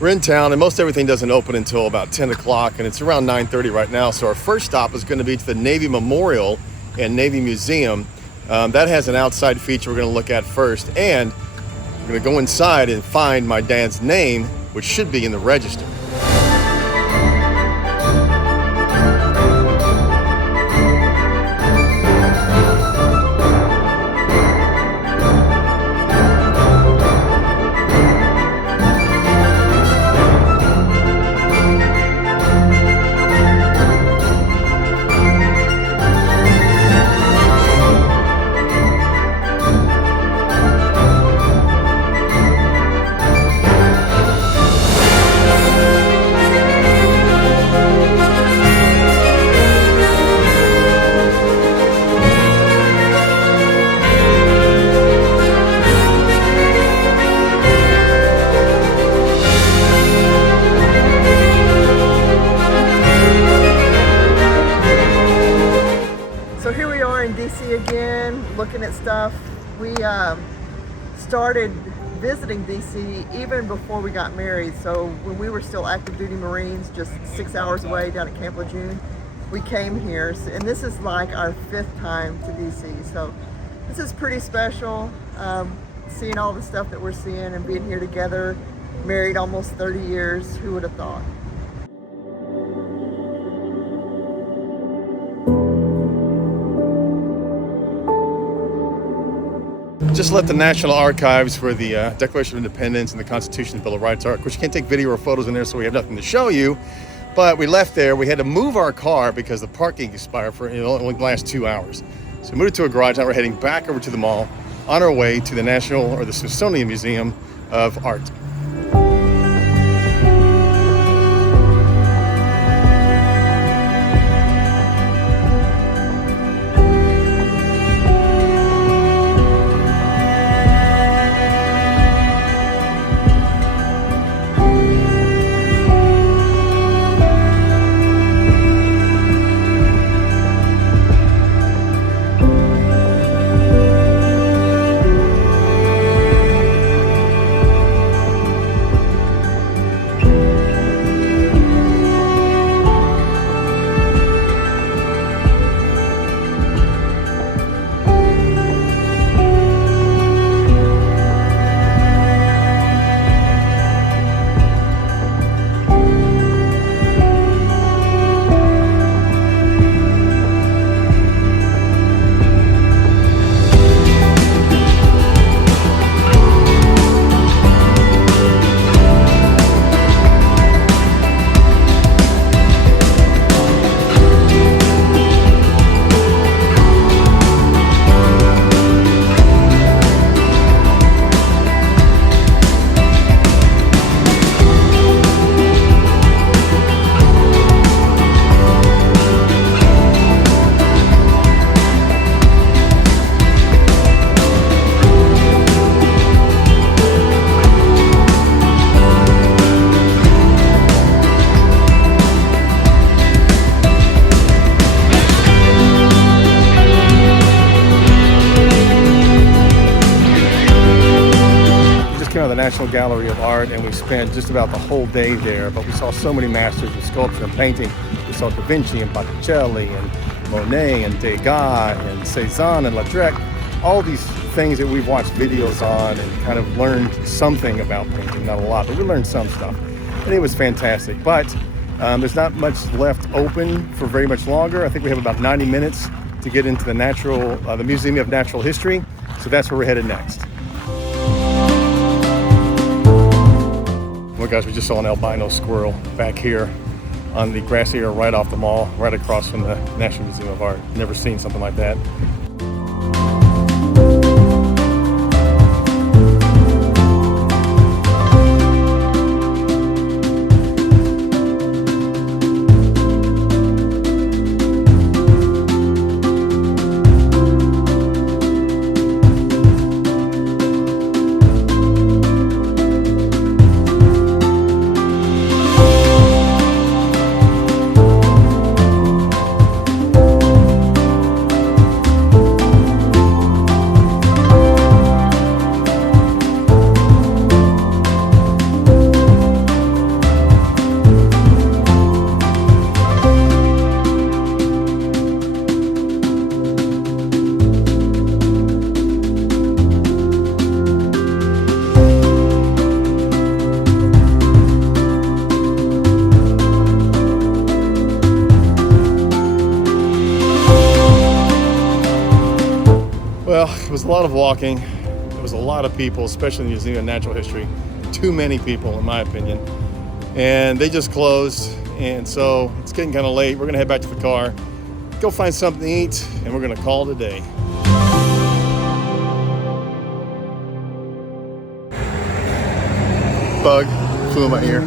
We're in town and most everything doesn't open until about 10 o'clock and it's around 9:30 right now. So our first stop is going to be to the Navy Memorial and Navy Museum. That has an outside feature we're going to look at first, and we're going to go inside and find my dad's name, which should be in the register. Looking at stuff. We started visiting DC even before we got married. So when we were still active duty Marines, just 6 hours away down at Camp Lejeune, we came here. And this is like our 5th time to DC. So this is pretty special. Seeing all the stuff that we're seeing and being here together, married almost 30 years. Who would have thought? Just left the National Archives where the Declaration of Independence and the Constitution and Bill of Rights are. Of course, you can't take video or photos in there, so we have nothing to show you. But we left there. We had to move our car because the parking expired for only the last 2 hours. So we moved it to a garage. Now we're heading back over to the mall on our way to the National or the Smithsonian Museum of Art. The National Gallery of Art, and we spent just about the whole day there, but we saw so many masters of sculpture and painting. We saw Da Vinci and Botticelli and Monet and Degas and Cezanne and Lautrec, all these things that we've watched videos on and kind of learned something about painting. Not a lot, but we learned some stuff, and it was fantastic. But there's not much left open for very much longer. I think we have about 90 minutes to get into the Museum of Natural History, so that's where we're headed next. Well, guys, we just saw an albino squirrel back here on the grassy area right off the mall, right across from the National Museum of Art. Never seen something like that. Well, it was a lot of walking. It was a lot of people, especially in the Museum of Natural History. Too many people, in my opinion. And they just closed, and so it's getting kind of late. We're gonna head back to the car, go find something to eat, and we're gonna call it a day. Bug flew in my ear.